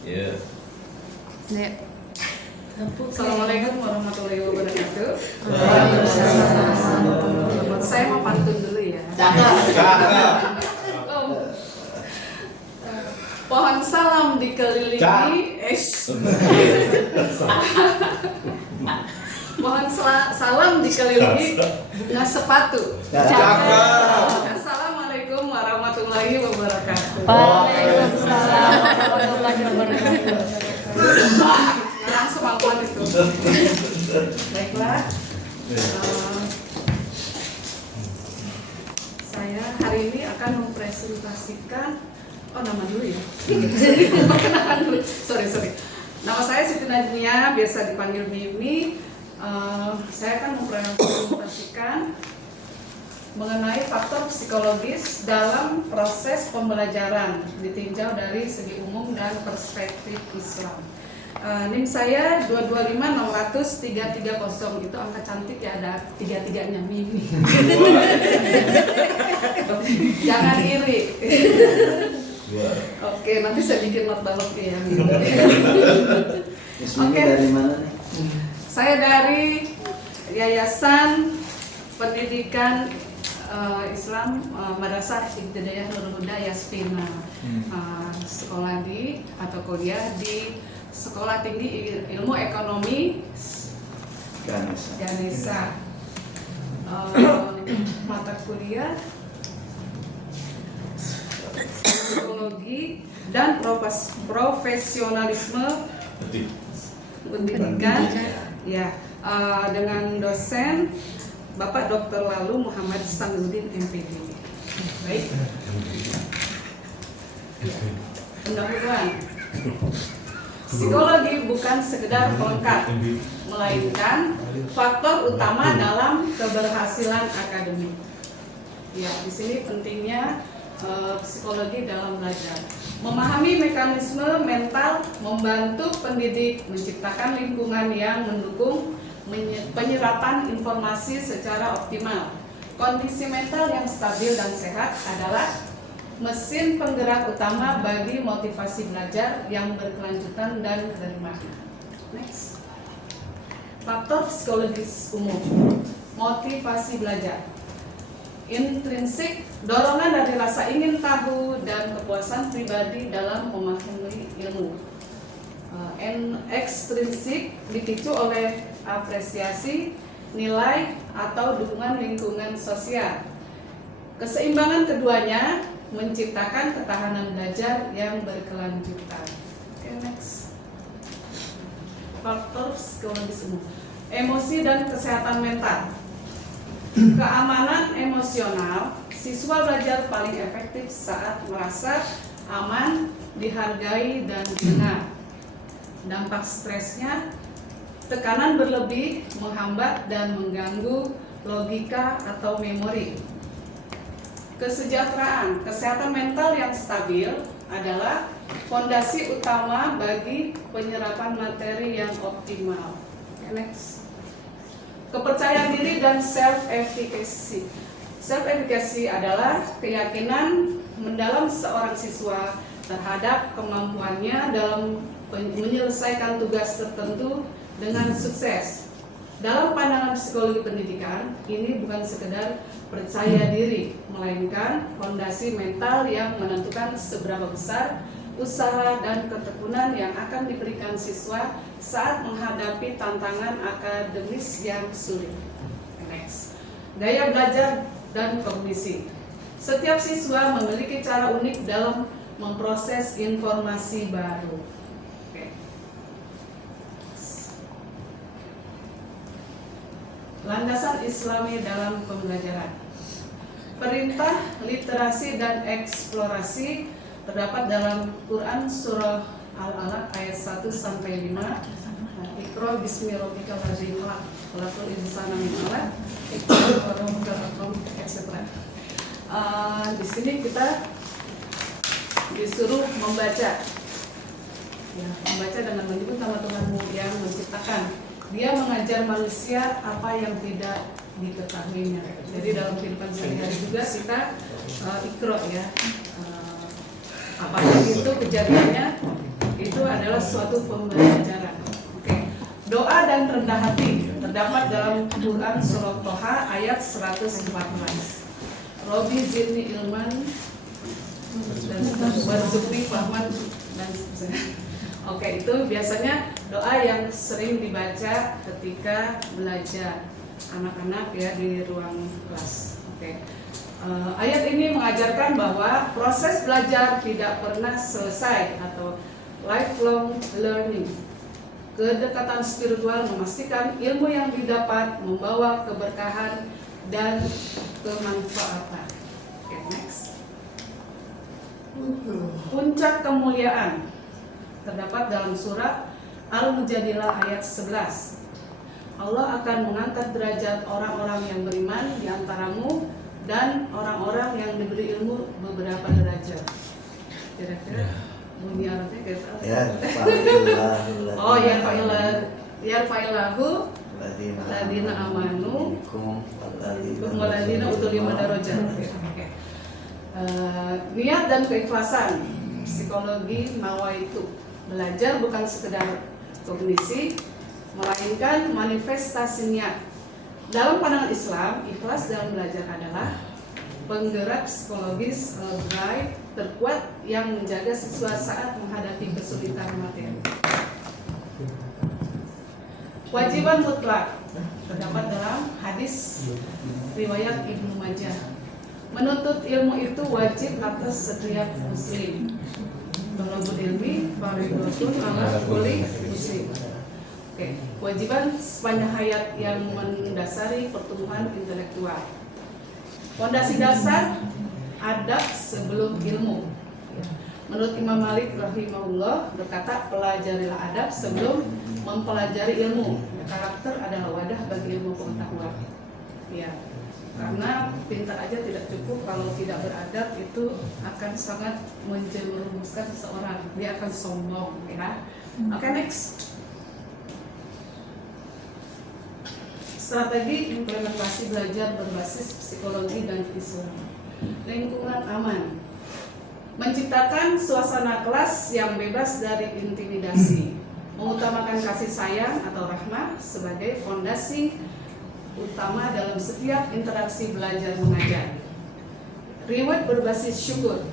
Iya. Ya. Assalamualaikum warahmatullahi wabarakatuh. Waalaikumsalam. Saya mau pantun dulu ya. Pohon salam dikelilingi salam dikelilingi bunga sepatu. Assalamualaikum warahmatullahi wabarakatuh. Waalaikumsalam warahmatullahi wabarakatuh. Langsung akuan itu. Baiklah. Saya hari ini akan mempresentasikan nama dulu ya. Perkenalan dulu. Sorry. Nama saya Siti Najmia, biasa dipanggil Mimi. Saya akan mempresentasikan mengenai faktor psikologis dalam proses pembelajaran ditinjau dari segi umum dan perspektif Islam. NIM saya 225600-330, itu angka cantik ya, ada 33-nya Mimi. Jangan iri. Oke, nanti saya bikin martabak ya. Oke. Dari mana nih? Saya dari Yayasan Pendidikan Islam Madrasah Ibtidaiyah Nurul Huda Yasfina. Sekolah di atau kuliah di Sekolah Tinggi Ilmu Ekonomi Ganesha. Mata kuliah psikologi dan profesionalisme pendidikan ya, dengan dosen Bapak Dr. Lalu Muhammad Sanudin MPD. Baik. Pendahuluan. Psikologi bukan sekedar pelengkap, melainkan faktor utama dalam keberhasilan akademik. Ya, di sini pentingnya psikologi dalam belajar. Memahami mekanisme mental membantu pendidik menciptakan lingkungan yang mendukung penyerapan informasi secara optimal. Kondisi mental yang stabil dan sehat adalah mesin penggerak utama bagi motivasi belajar yang berkelanjutan dan bermakna. Next. Faktor psikologis umum. Motivasi belajar. Intrinsik, dorongan dari rasa ingin tahu dan kepuasan pribadi dalam memahami ilmu. Ekstrinsik dipicu oleh apresiasi, nilai, atau dukungan lingkungan sosial. Keseimbangan keduanya menciptakan ketahanan belajar yang berkelanjutan. Okay, next. Faktor psikologis umum. Emosi dan kesehatan mental. Keamanan emosional, siswa belajar paling efektif saat merasa aman, dihargai, dan benar. Dampak stresnya, tekanan berlebih menghambat dan mengganggu logika atau memori. Kesejahteraan, kesehatan mental yang stabil adalah fondasi utama bagi penyerapan materi yang optimal. Next. Kepercayaan diri dan self-efficacy. Self-efficacy adalah keyakinan mendalam seorang siswa terhadap kemampuannya dalam menyelesaikan tugas tertentu dengan sukses. Dalam pandangan psikologi pendidikan, ini bukan sekedar percaya diri, melainkan fondasi mental yang menentukan seberapa besar usaha dan ketekunan yang akan diberikan siswa saat menghadapi tantangan akademis yang sulit. Next. Gaya belajar dan kognisi. Setiap siswa memiliki cara unik dalam memproses informasi baru. Landasan Islami dalam pembelajaran. Perintah literasi dan eksplorasi terdapat dalam Quran surah Al-Alaq ayat 1-5. Iqra bismi rabbikal ladzi khalaq, khalaqal insana min 'alaq, iqra wa rabbukal akram, etc. Di sini kita disuruh membaca. Ya, membaca dengan menyebut nama Tuhanmu yang menciptakan. Dia mengajar manusia apa yang tidak diketahuinya. Jadi dalam kehidupan sehari-hari juga kita Iqra ya. Apapun itu kejadiannya, itu adalah suatu pembelajaran. Oke. Doa dan rendah hati terdapat dalam Quran surah Toha ayat 114. Robi zidni ilman dan warzuqni fahman dan seterusnya. Oke, itu biasanya doa yang sering dibaca ketika belajar anak-anak ya di ruang kelas. Oke. Ayat ini mengajarkan bahwa proses belajar tidak pernah selesai atau lifelong learning. Kedekatan spiritual memastikan ilmu yang didapat membawa keberkahan dan kemanfaatan. Oke, next. Puncak kemuliaan terdapat dalam surah Al-Mujadilah ayat 11. Allah akan mengangkat derajat orang-orang yang beriman di antaramu dan orang-orang yang diberi ilmu beberapa derajat. Kira-kira bunyi Arabnya kayak apa? Ya, Oh ya, yarfa'illahu ladina amanu waladina utul ilma darajat. Oke. Niat dan keikhlasan, psikologi nawaitu. Belajar bukan sekedar kognisi, melainkan manifestasi niat. Dalam pandangan Islam, ikhlas dalam belajar adalah penggerak psikologis drive terkuat yang menjaga siswa saat menghadapi kesulitan materi. Kewajiban mutlak terdapat dalam hadis riwayat Ibnu Majah. Menuntut ilmu itu wajib atas setiap muslim. Tolabul ilmi fardhun 'ala kulli muslim. Oke, kewajiban sepanjang hayat yang mendasari pertumbuhan intelektual. Fondasi dasar adab sebelum ilmu. Menurut Imam Malik rahimahullah berkata, pelajarilah adab sebelum mempelajari ilmu. Karakter adalah wadah bagi ilmu pengetahuan. Ya, karena pintar aja tidak cukup, kalau tidak beradab itu akan sangat menjerumuskan seseorang. Dia akan sombong, ya. Oke, next. Strategi implementasi belajar berbasis psikologi dan Islam. Lingkungan aman. Menciptakan suasana kelas yang bebas dari intimidasi. Mengutamakan kasih sayang atau rahmah sebagai fondasi utama dalam setiap interaksi belajar mengajar. Reward berbasis syukur.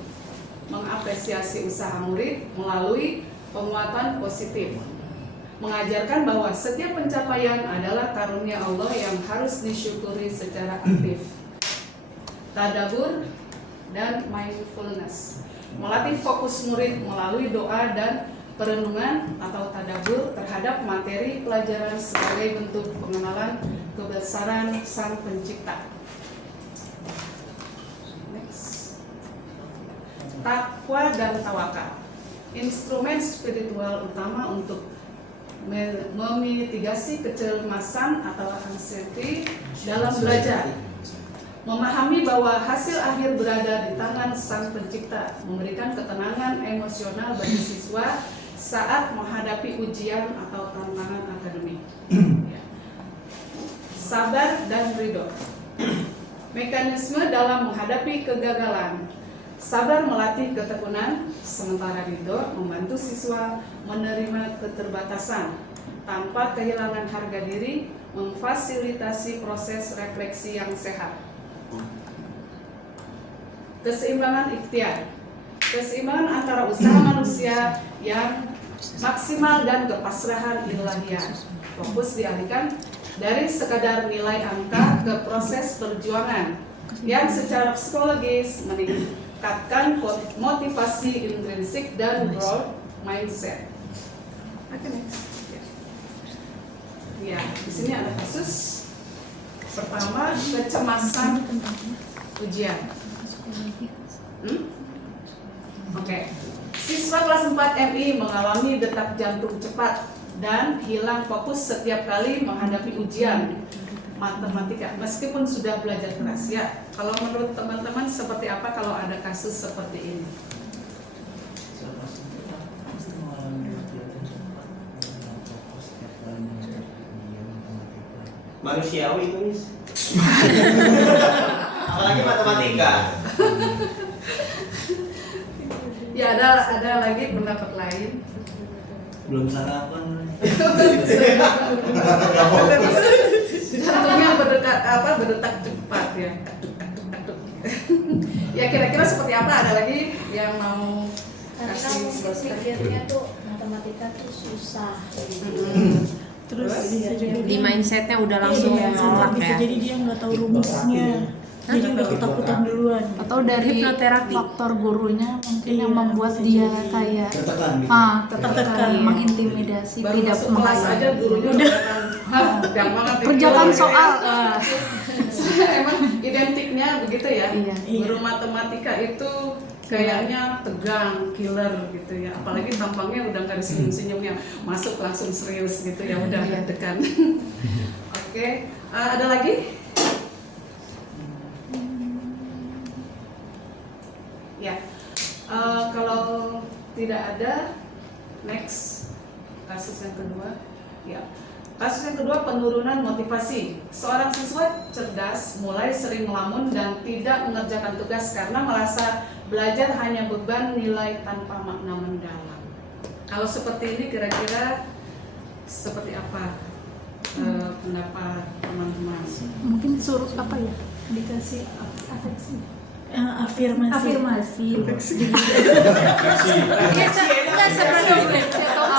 Mengapresiasi usaha murid melalui penguatan positif. Mengajarkan bahwa setiap pencapaian adalah karunia Allah yang harus disyukuri secara aktif. Tadabur dan mindfulness. Melatih fokus murid melalui doa dan perenungan atau tadabur terhadap materi pelajaran sebagai bentuk pengenalan kebesaran Sang Pencipta. Next. Takwa dan tawakal. Instrumen spiritual utama untuk memitigasi kecemasan atau anxiety dalam belajar. Memahami bahwa hasil akhir berada di tangan Sang Pencipta, memberikan ketenangan emosional bagi siswa saat menghadapi ujian atau tantangan akademik. Sabar dan ridho. Mekanisme dalam menghadapi kegagalan. Sabar melatih ketekunan, sementara ridho membantu siswa menerima keterbatasan tanpa kehilangan harga diri, memfasilitasi proses refleksi yang sehat. Keseimbangan ikhtiar. Keseimbangan antara usaha manusia yang maksimal dan kepasrahan ilahiyah. Fokus dialihkan dari sekadar nilai angka ke proses perjuangan yang secara psikologis meningkatkan motivasi intrinsik dan growth mindset. Oke, next. Ya, di sini ada kasus pertama, kecemasan ujian. Oke. Siswa kelas 4 MI mengalami detak jantung cepat dan hilang fokus setiap kali menghadapi ujian matematika meskipun sudah belajar keras. Ya, kalau menurut teman-teman seperti apa kalau ada kasus seperti ini? Manusiawi itu, Miss. Apalagi matematika. Ya, ada lagi pendapat lain. Belum sarapan. Jantungnya berdetak cepat ya. Aduk. Ya kira-kira seperti apa? Ada lagi yang mau Karena kasih mungkin pikirnya tuh matematika tuh susah. Terus Terus? bisa jadi Di mindsetnya udah Iya, langsung di mindset nolak bisa ya. jadi dia nggak tahu rumusnya. Jadi udah ketakutan duluan. Atau dari Hipnoterapi. faktor gurunya mungkin Iya, yang membuat bisa dia jadi. kayak Tertekan gitu. tertekan, Iya. mengintimidasi, baru tidak masuk kelas menghayal. aja gurunya udah tegang banget nih. Kerjakan soal. Emang identiknya begitu ya. Iya. Guru matematika itu kayaknya tegang, killer gitu ya. Apalagi tampangnya udah nggak ada senyum-senyumnya, masuk langsung serius gitu ya, udah deg-degan. Oke, ada lagi? Ya, kalau tidak ada, next kasus yang kedua. Ya, kasus yang kedua penurunan motivasi. Seorang siswa cerdas mulai sering melamun dan tidak mengerjakan tugas karena merasa belajar hanya beban nilai tanpa makna mendalam. Kalau seperti ini kira-kira seperti apa pendapat teman-teman? Mungkin suruh apa ya? Dikasih afeksi. Afirmasi. Enggak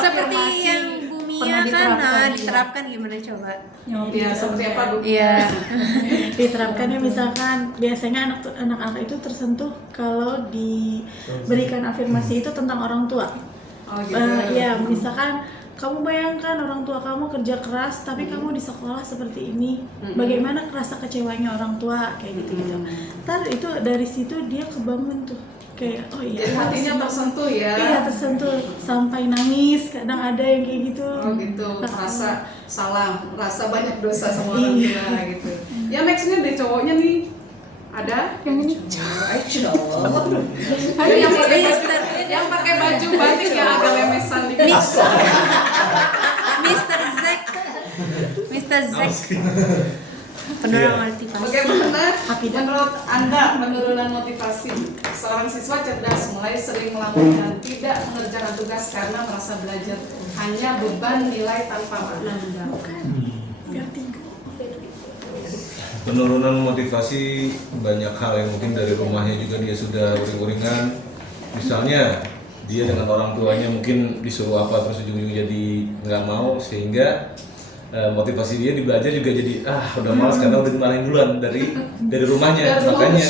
seperti yang Bu Mia kan diterapkan gimana coba? Ya, seperti apa Bu? Iya. Diterapkannya misalkan biasanya anak-anak itu tersentuh kalau diberikan afirmasi itu tentang orang tua. Oh gitu. Ya misalkan kamu bayangkan orang tua kamu kerja keras tapi kamu di sekolah seperti ini, bagaimana rasa kecewanya orang tua kayak gitu. Ntar itu dari situ dia kebangun tuh kayak oh iya. Jadi hatinya tersentuh ya. Iya tersentuh sampai nangis, kadang ada yang kayak gitu. Oh gitu, merasa salah, merasa banyak dosa sama orang tua gitu. Ya nextnya dari cowoknya nih ada yang ini yang pakai baju batik yang agak lemesan dikit. Mr. Zack. Penurunan motivasi. Bagaimana menurut Anda penurunan motivasi? Seorang siswa cerdas mulai sering melamun dan tidak mengerjakan tugas karena merasa belajar hanya beban nilai tanpa makna mendalam. Penurunan motivasi banyak hal yang mungkin dari rumahnya juga dia sudah uring-uringan. Misalnya dia dengan orang tuanya mungkin disuruh apa terus ujung-ujungnya jadi nggak mau sehingga motivasi dia di belajar juga jadi udah malas karena udah dimarahin duluan dari rumahnya. Makanya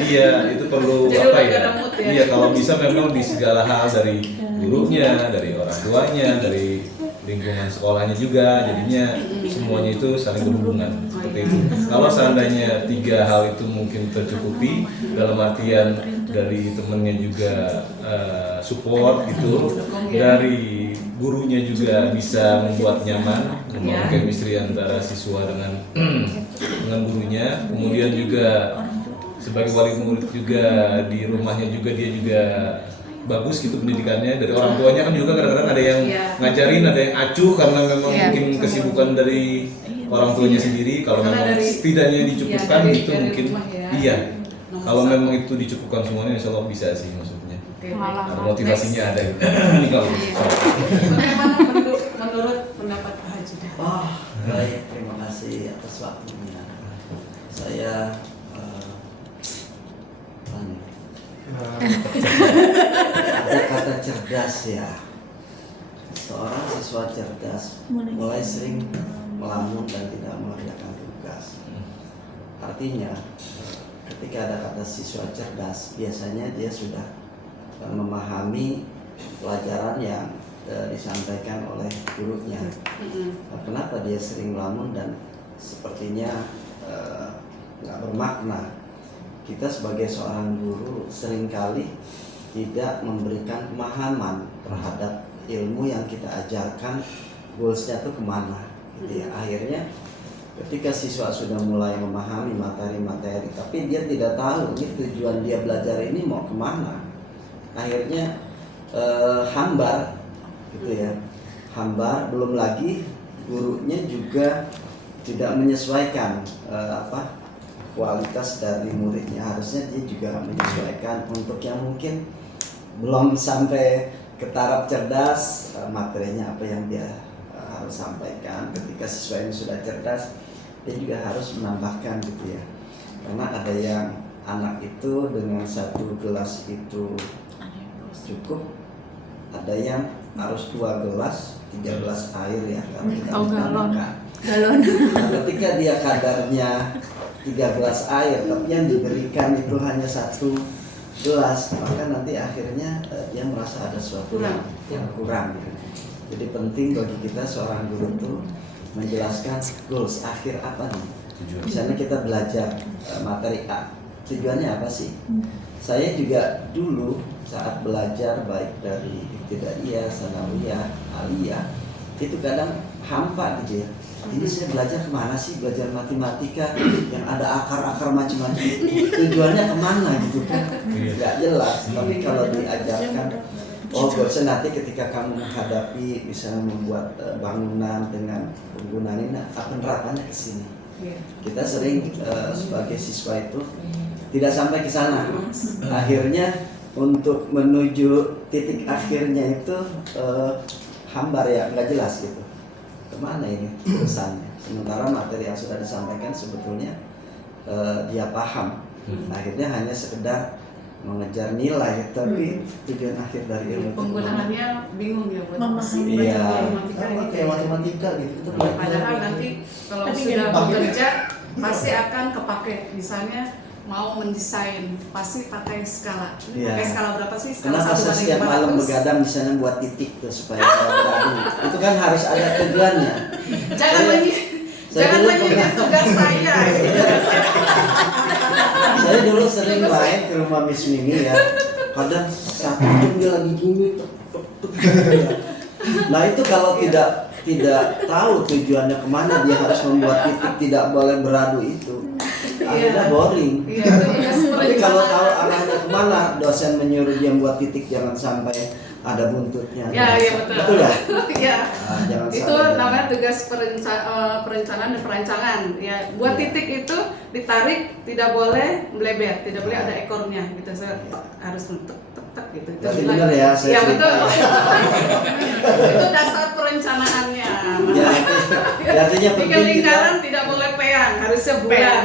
iya itu perlu Jadi apa udah ya? gak ada mood ya? Iya kalau bisa memang di segala hal dari gurunya, dari orang tuanya, dari lingkungan sekolahnya juga, jadinya semuanya itu saling berhubungan seperti itu. Kalau seandainya 3 hal itu mungkin tercukupi dalam artian dari temennya juga support gitu, dari gurunya juga bisa membuat nyaman, membangun chemistry antara siswa dengan gurunya, kemudian juga sebagai wali murid juga di rumahnya juga dia juga bagus gitu pendidikannya, dari orang tuanya kan juga kadang-kadang ada yang ngajarin, ada yang acuh karena memang mungkin kesibukan dari orang tuanya sendiri. Kalau memang setidaknya dicukupkan itu mungkin kalau memang itu dicukupkan semuanya insya Allah bisa sih maksudnya. Ada motivasinya ada. Ini kalau Bagaimana menurut pendapat Pak Haji? Baik, terima kasih atas waktunya. Saya ada kata cerdas ya. Seorang siswa cerdas mulai sering melamun dan tidak mengerjakan tugas. Artinya ketika ada kata siswa cerdas, biasanya dia sudah memahami pelajaran yang disampaikan oleh gurunya. Kenapa dia sering melamun dan sepertinya nggak bermakna? Kita sebagai seorang guru seringkali tidak memberikan pemahaman terhadap ilmu yang kita ajarkan, goalsnya itu kemana gitu ya. Akhirnya ketika siswa sudah mulai memahami materi-materi tapi dia tidak tahu ini tujuan dia belajar ini mau kemana, akhirnya hambar gitu ya. Hambar, belum lagi gurunya juga tidak menyesuaikan kualitas dari muridnya. Harusnya dia juga menyesuaikan untuk yang mungkin belum sampai ke taraf cerdas, materinya apa yang dia harus sampaikan. Ketika siswa ini sudah cerdas, dia juga harus menambahkan gitu ya. Karena ada yang anak itu dengan 1 gelas itu cukup, ada yang harus 2 gelas, 3 gelas air ya kalau kita menambahkan. Galon. Nah, ketika dia kadarnya 3 gelas air, tapi yang diberikan itu hanya 1 gelas, maka nanti akhirnya dia merasa ada sesuatu yang kurang gitu. Jadi penting bagi kita seorang guru itu menjelaskan goals akhir apa nih. Misalnya kita belajar materi A, tujuannya apa sih? Saya juga dulu saat belajar baik dari ibtidaiyah, sanawiyah, aliyah, itu kadang hampa gitu ya. Ini saya belajar kemana sih? Belajar matematika yang ada akar-akar macam-macam. Tujuannya kemana gitu kan? Nggak jelas. Tapi kalau diajarkan, oh bosan nanti ketika kamu menghadapi misalnya membuat bangunan dengan penggunaan ini, penerapannya ke sini. Kita sering sebagai siswa itu tidak sampai ke sana. Akhirnya untuk menuju titik akhirnya itu hambar ya, nggak jelas gitu. Kemana ini urusannya? Sementara materi yang sudah disampaikan sebetulnya dia paham. Akhirnya hanya sekedar mengejar nilai, tapi tujuan akhir dari ilmu Penggunaannya bingung ya buat Memahami. Iya. matematika Kayak matematika gitu. Itu Padahal nanti kalau Tapi sudah kan bekerja pasti akan kepake. Misalnya mau mendesain pasti pakai skala. Iya. Pakai skala berapa sih? Skala Kenapa saya setiap malam begadang misalnya buat titik tuh supaya kalau beradu? Itu kan harus ada tujuannya. Jangan Saya dulu menyindir tugas saya. Saya dulu sering main ke rumah Miss Mimi ya. Kadang 1 jam dia lagi gini. Nah itu kalau tidak tahu tujuannya kemana, dia harus membuat titik, tidak boleh beradu itu. Akhirnya boring. Iya, itu tugas Tapi kalau tahu perencanaan. arahnya kemana, dosen menyuruh dia buat titik, jangan sampai ada buntutnya. Ya, iya betul. Betul ya? Iya. Nah, jangan Itu sampai. namanya tugas perencanaan dan perancangan. Ya, buat Iya. titik itu ditarik, tidak boleh melebar, tidak boleh ada ekornya gitu. Saya harus tek tek tek gitu. Itu Berarti bilang- benar ya, saya Iya cerita betul. ya. Itu dasar perencanaannya. Ya, artinya Bikin penting lingkaran kita. tidak boleh peang, harusnya bulan.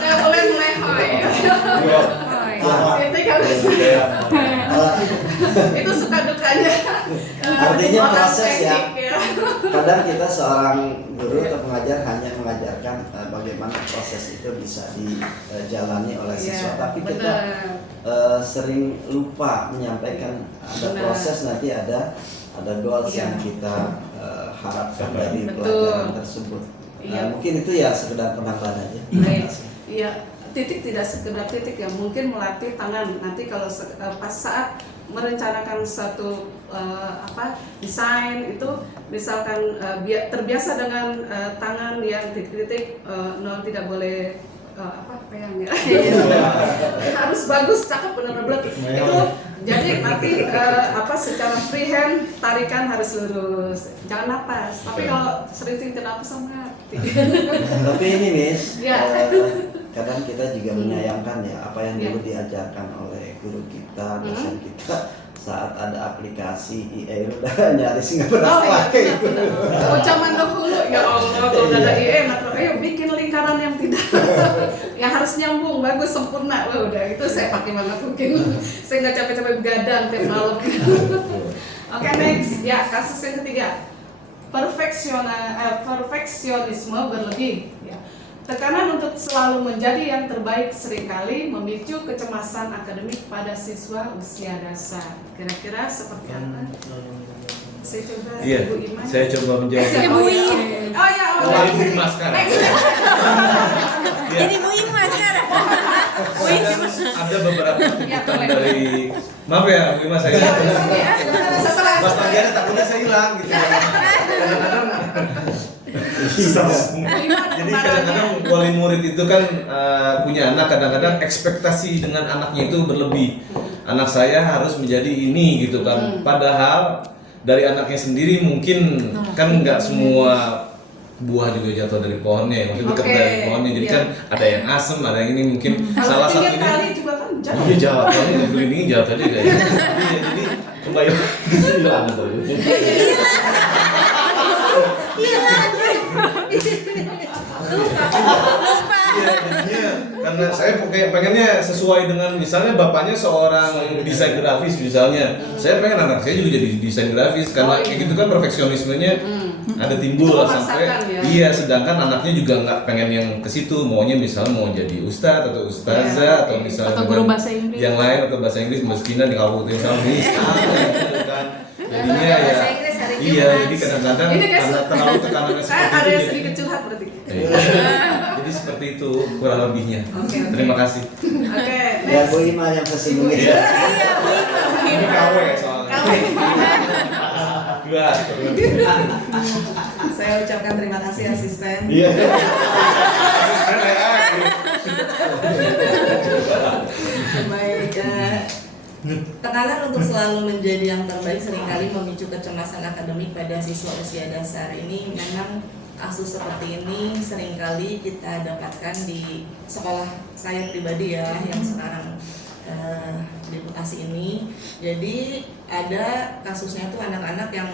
Tidak boleh melehoy. Itu harus itu suka dukanya. Artinya Orang proses ya. teknik Kadang kita seorang guru atau pengajar hanya mengajarkan bagaimana proses itu bisa dijalani oleh siswa, tapi kita sering lupa menyampaikan ada Benar. proses, nanti ada goals Iya. yang kita harapkan dari Betul. pelajaran tersebut. Iya. Mungkin itu ya sekedar penambahan aja. Baik. Iya, titik tidak sekedar titik ya, mungkin melatih tangan. Nanti kalau pas saat merencanakan satu desain itu, misalkan terbiasa dengan tangan yang titik-titik, tidak boleh peang ya. Harus bagus, cakep, benar-benar itu. Jadi nanti secara freehand tarikan harus lurus, jangan napas. Tapi kalau sering napas sama hati. Tapi ini Miss, Ya. kadang kita juga menyayangkan ya apa yang Ya. dulu diajarkan oleh guru kita, dosen kita. Saat ada aplikasi IE udah nyaris nggak pernah pakai. Oh zaman dahulu ya Allah, kalau udah ada IE, ayo bikin lingkaran yang tidak, yang harus nyambung, bagus, sempurna. Wah udah itu saya pakai banget mungkin. Saya nggak capek-capek begadang tiap malam. Oke, next ya, kasus yang ketiga, perfeksionisme berlebih. Ya. Tekanan untuk selalu menjadi yang terbaik seringkali memicu kecemasan akademik pada siswa usia dasar. Kira-kira seperti apa? Saya coba Iya, Ibu Iman. saya coba menjawab. Ibu Iman. Oh ya, Oh, Ibu Iman sekarang. Jadi Bu Ima sekarang. Ada beberapa Ya, tuntutan boleh. dari, maaf ya Bu Ima, saya Setelah Mas Tandiana takutnya saya hilang gitu. Kadang-kadang jadi kadang-kadang wali murid itu kan punya anak, kadang-kadang ekspektasi dengan anaknya itu berlebih. Anak saya harus menjadi ini gitu kan. Padahal dari anaknya sendiri mungkin kan nggak semua buah juga jatuh dari pohonnya, maksudnya dekat Oke, dari pohonnya. Jadi iya. kan ada yang asem, ada yang ini mungkin Kalau salah pinggir satunya. kali juga kan jawab. Iya jawab, kamu ngelilingin jawab tadi kayaknya. Iya, jadi kembali hilang tuh. Iya, karena saya pengennya sesuai dengan misalnya bapaknya seorang desain grafis misalnya, saya pengen anak saya juga jadi desain grafis karena kayak gitu kan perfeksionismenya ada timbul lah sampai iya, sedangkan anaknya juga nggak pengen yang ke situ, maunya misalnya mau jadi ustadz atau ustazah atau misalnya Atau guru bahasa Inggris. yang lain atau bahasa Inggris meskinan di kabupaten sama gitu kan. Jadinya ya iya, jadi kadang-kadang Ini kayak karena terlalu tekanannya Saya seperti ada itu sedikit curhat berarti. jadi seperti itu kurang lebihnya. Oke. Terima kasih. Oke, Ya next. Bu Ima yang tersinggung itu. Iya. Ini KW soalnya. Dua. Saya ucapkan terima kasih asisten. Iya. Baik, tekanan untuk selalu menjadi yang terbaik seringkali memicu kecemasan akademik pada siswa usia dasar. Ini memang kasus seperti ini seringkali kita dapatkan di sekolah saya pribadi ya, yang sekarang di Bekasi ini. Jadi ada kasusnya tuh anak-anak yang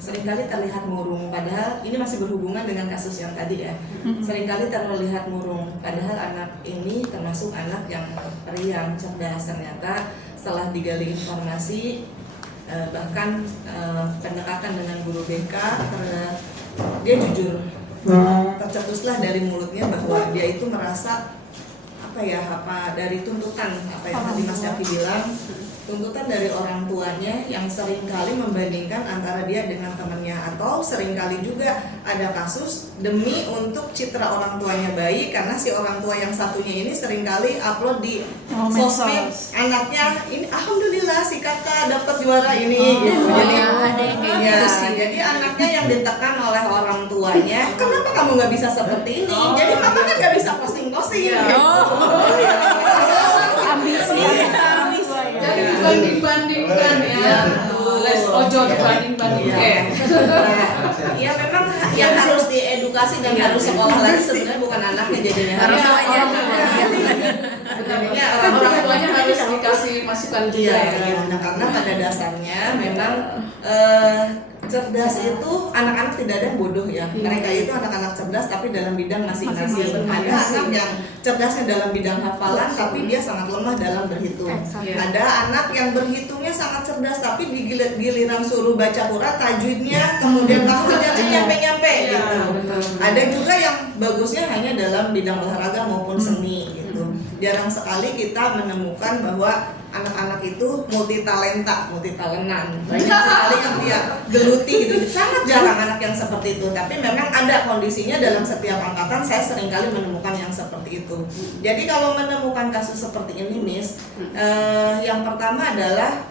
seringkali terlihat murung, padahal ini masih berhubungan dengan kasus yang tadi ya. Seringkali terlihat murung, padahal anak ini termasuk anak yang periang, cerdas. Ternyata setelah digali informasi, bahkan pendekatan dengan guru BK, dia jujur, tercetuslah dari mulutnya bahwa dia itu merasa apa dari tuntutan apa yang tadi Mas Yafi bilang, tuntutan dari orang tuanya yang seringkali membandingkan antara dia dengan temannya, atau seringkali juga ada kasus demi untuk citra orang tuanya baik karena si orang tua yang satunya ini seringkali upload di sosmed anaknya ini, alhamdulillah si kakak dapat juara ini gitu. Jadi ada yang kayak ya, gitu sih. jadi anaknya yang ditekan oleh orang tuanya, kenapa kamu nggak bisa seperti ini? Jadi mama kan nggak bisa posting-posting. Ambisi. Jadi dibanding-bandingkan ya. Les ojo dibanding-bandingkan. Iya memang yang harus diedukasi dan harus sekolah lagi sebenarnya bukan anaknya, jadinya harus Orang tuanya harus dikasih masukan juga ya. Nah, karena pada dasarnya memang cerdas itu anak-anak tidak ada yang bodoh ya. Mereka itu anak-anak cerdas tapi dalam bidang masing-masing. Ada anak yang cerdasnya dalam bidang hafalan tapi dia sangat lemah dalam berhitung. Ada anak yang berhitungnya sangat cerdas tapi di giliran suruh baca Quran tajwidnya kemudian maksudnya nyampe-nyampe gitu. Ada juga yang bagusnya hanya dalam bidang olahraga maupun seni gitu. Jarang sekali kita menemukan bahwa anak-anak itu multitalentan. Banyak sekali yang dia geluti gitu. Sangat jarang anak yang seperti itu. Tapi memang ada kondisinya dalam setiap angkatan. Saya seringkali menemukan yang seperti itu. Jadi kalau menemukan kasus seperti ini, Miss, yang pertama adalah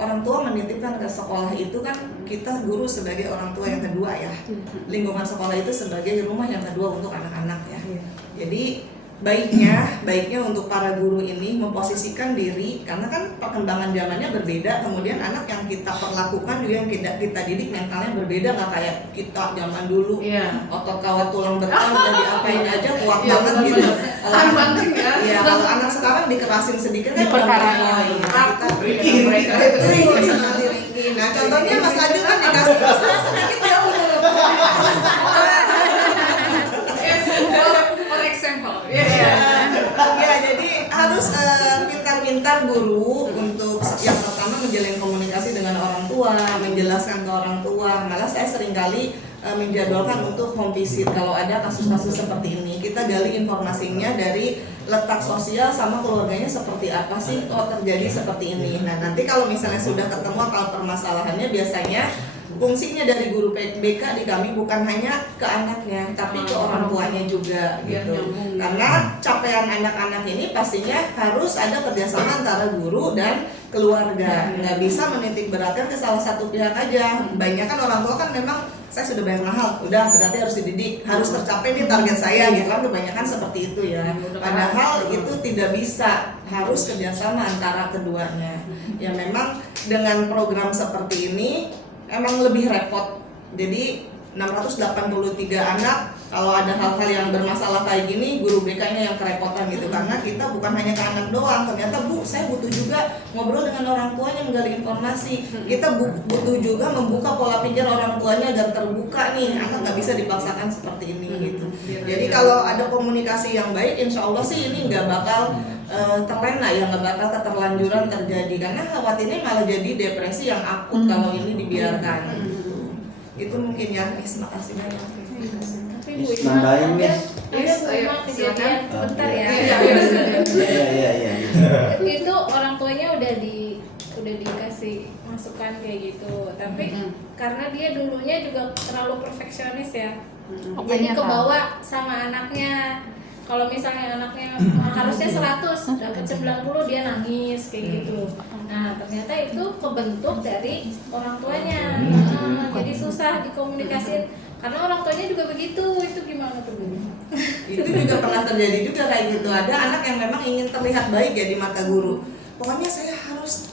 orang tua menitipkan ke sekolah itu kan kita guru sebagai orang tua yang kedua ya. Lingkungan sekolah itu sebagai rumah yang kedua untuk anak-anak ya. Jadi baiknya untuk para guru ini memposisikan diri, karena kan perkembangan zamannya berbeda, kemudian anak yang kita perlakukan juga yang kita didik mentalnya berbeda, nggak kayak kita zaman dulu otot kawat tulang beton udah diapain aja kuat banget gitu. Kalau anak sekarang dikerasin sedikit kan nah contohnya Mas Adil kan dikasih sedikit ya ya, jadi harus pintar-pintar guru untuk yang pertama menjalin komunikasi dengan orang tua, menjelaskan ke orang tua. Malah saya seringkali menjadwalkan untuk home visit kalau ada kasus-kasus seperti ini. Kita gali informasinya dari letak sosial sama keluarganya seperti apa sih kok terjadi seperti ini. Nah nanti kalau misalnya sudah ketemu akar permasalahannya, biasanya fungsinya dari guru BK di kami bukan hanya ke anaknya tapi ke orang tuanya juga gitu. Karena capaian anak-anak ini pastinya harus ada kerjasama antara guru dan keluarga. Nggak bisa menitik beratkan ke salah satu pihak aja. Banyak kan orang tua kan memang saya sudah bayar mahal, udah berarti harus dididik, harus tercapai nih target saya gitu kan, kebanyakan seperti itu ya. Padahal itu tidak bisa, harus kerjasama antara keduanya. Ya memang dengan program seperti ini emang lebih repot. Jadi 683 anak kalau ada hal-hal yang bermasalah kayak gini, guru BK-nya yang kerepotan gitu. Karena kita bukan hanya ke anak doang, ternyata Bu, saya butuh juga ngobrol dengan orang tuanya, menggali informasi. Kita butuh juga membuka pola pikir orang tuanya agar terbuka nih, anak nggak bisa dipaksakan seperti ini gitu. Jadi kalau ada komunikasi yang baik, insya Allah sih ini nggak bakal terlena ya, nggak bakal keterlanjuran terjadi. Karena khawatirnya malah jadi depresi yang akut kalau ini dibiarkan. Itu mungkin ya, makasih banyak. Nambahin Miss. Ada kejadian bentar ya. Iya. Itu orang tuanya udah dikasih masukan kayak gitu, tapi karena dia dulunya juga terlalu perfeksionis ya, jadi kebawa sama anaknya. Kalau misalnya anaknya harusnya 100, dapat 90 dia nangis kayak gitu. Nah ternyata itu kebentuk dari orang tuanya. Jadi susah dikomunikasiin karena orang tuanya juga begitu. Itu gimana tuh Bu? Itu juga pernah terjadi juga kayak gitu. Ada anak yang memang ingin terlihat baik ya di mata guru. Pokoknya saya harus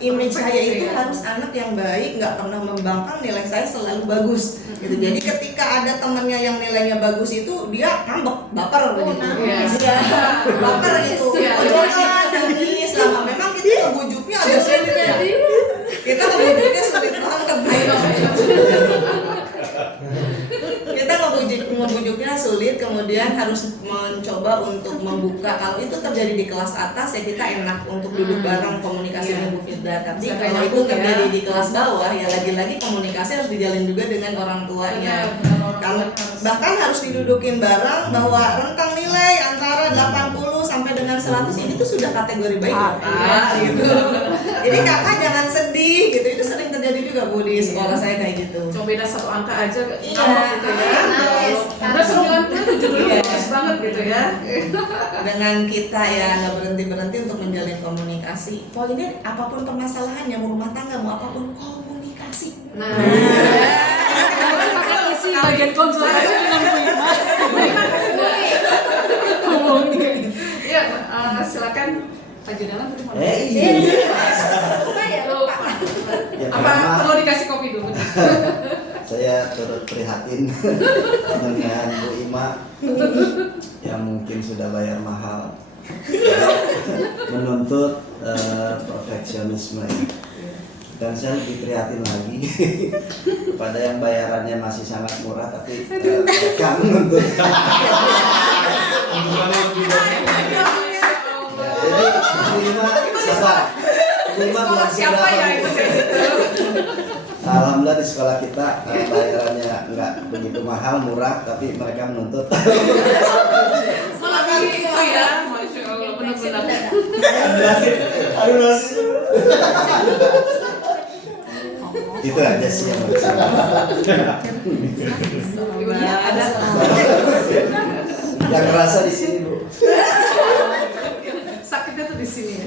image saya itu harus anak yang baik, nggak pernah membangkang, nilai saya selalu bagus gitu. Jadi ketika ada temannya yang nilainya bagus itu dia ngambek, baper begitu. Baper gitu. Nangis lama. Memang kita ngebujuknya agak sulit ya. Kita ngebujuknya sulit banget. Kita ngebujuknya sulit, kemudian harus mencoba untuk membuka. Kalau itu terjadi di kelas atas ya kita enak untuk duduk bareng komunikasi dengan Bu Firda. Tapi kalau itu terjadi di kelas bawah ya lagi-lagi komunikasi harus dijalin juga dengan orang tuanya. Kalau bahkan harus didudukin bareng bahwa rentang nilai antara 80 sampai dengan 100 ini tuh sudah kategori baik gitu. Jadi kakak jangan sedih gitu. Itu sering terjadi juga Bu di sekolah saya kayak gitu. Cuma beda 1 angka aja Iya, gitu ya. Udah 97 dulu bagus banget gitu ya. Dengan kita ya nggak berhenti untuk menjalin komunikasi. Pokoknya apapun permasalahannya, mau rumah tangga mau apapun, komunikasi. Nah, isi bagian konsultasi dengan Bu Ima. ya silakan Pak Junalan tadi mau. Lupa. Ya, Apa pertama, perlu dikasih kopi dulu? saya turut prihatin dengan Bu Ima yang mungkin sudah bayar mahal menuntut perfeksionisme, dan saya lebih prihatin lagi kepada yang bayarannya masih sangat murah tapi mereka menuntut. Jadi Bu Ima sabar, Bu Ima belum Siapa ya itu? Alhamdulillah di sekolah kita bayarannya nggak begitu mahal, murah, tapi mereka menuntut. Semangat itu ya, Masya Allah, benar-benar. Itu aja sih yang bisa. Gimana? Ada? Yang kerasa di sini Bu. Sakitnya tuh di sini.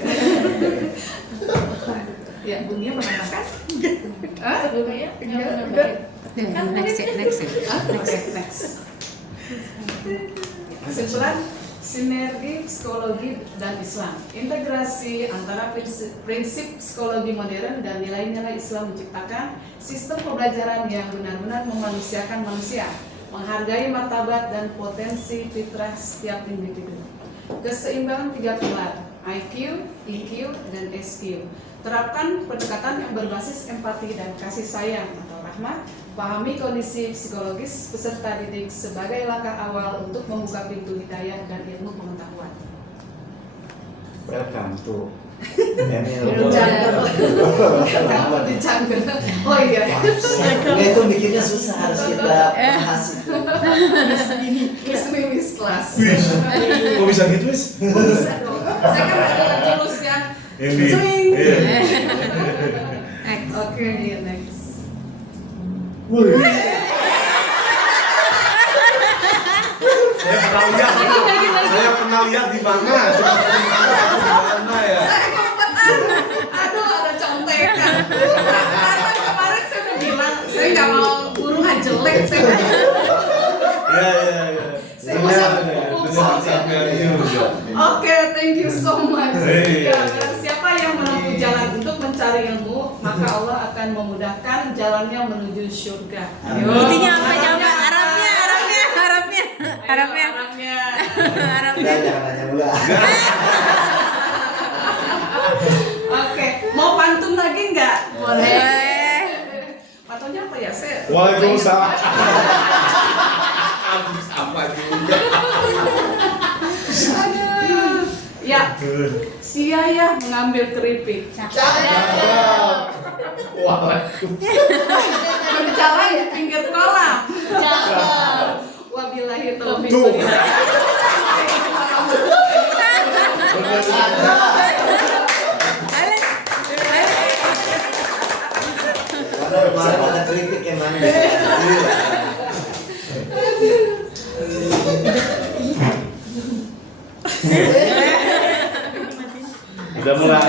Ya, Bunia pernah makan? Dulunya nggak pernah kan next. Kesimpulan, sinergi psikologi dan Islam, integrasi antara prinsip psikologi modern dan nilai-nilai Islam menciptakan sistem pembelajaran yang benar-benar memanusiakan manusia, menghargai martabat dan potensi fitrah setiap individu. Keseimbangan 3 pilar, IQ, EQ, dan SQ. Terapkan pendekatan yang berbasis empati dan kasih sayang atau rahmat. Pahami kondisi psikologis peserta didik sebagai langkah awal untuk membuka pintu hidayah dan ilmu pengetahuan. Welcome to Emil. Kamu di jungle. Oh iya. Nah, itu bikinnya susah, harus kita bahas itu. Miss class. Kok bisa gitu, Miss? Bisa dong. Saya kan ada jurus yang Ini. swing. Iya. Oke, next. Saya pernah lihat di mana? Ya? Aduh, ada contekan. Perasaan kemarin saya udah bilang, saya nggak mau buruan jelek. Saya Oke, thank you so much. Ya, barang siapa yang menempuh jalan untuk mencari ilmu, maka Allah akan memudahkan jalannya menuju surga. Intinya apa? Arabnya. Harapnya. Enggak, jangan nanya dulu. Oke, mau pantun lagi nggak? Boleh. Pantunnya apa ya? Waalaikumsalam. Habis apa juga? Aduh. Ya, si Yaya mengambil keripik. Berbicara di pinggir kolam. Wabillahi taufiq. Tuh. Padahal kemarin ada kritik yang mana? Udah mulai.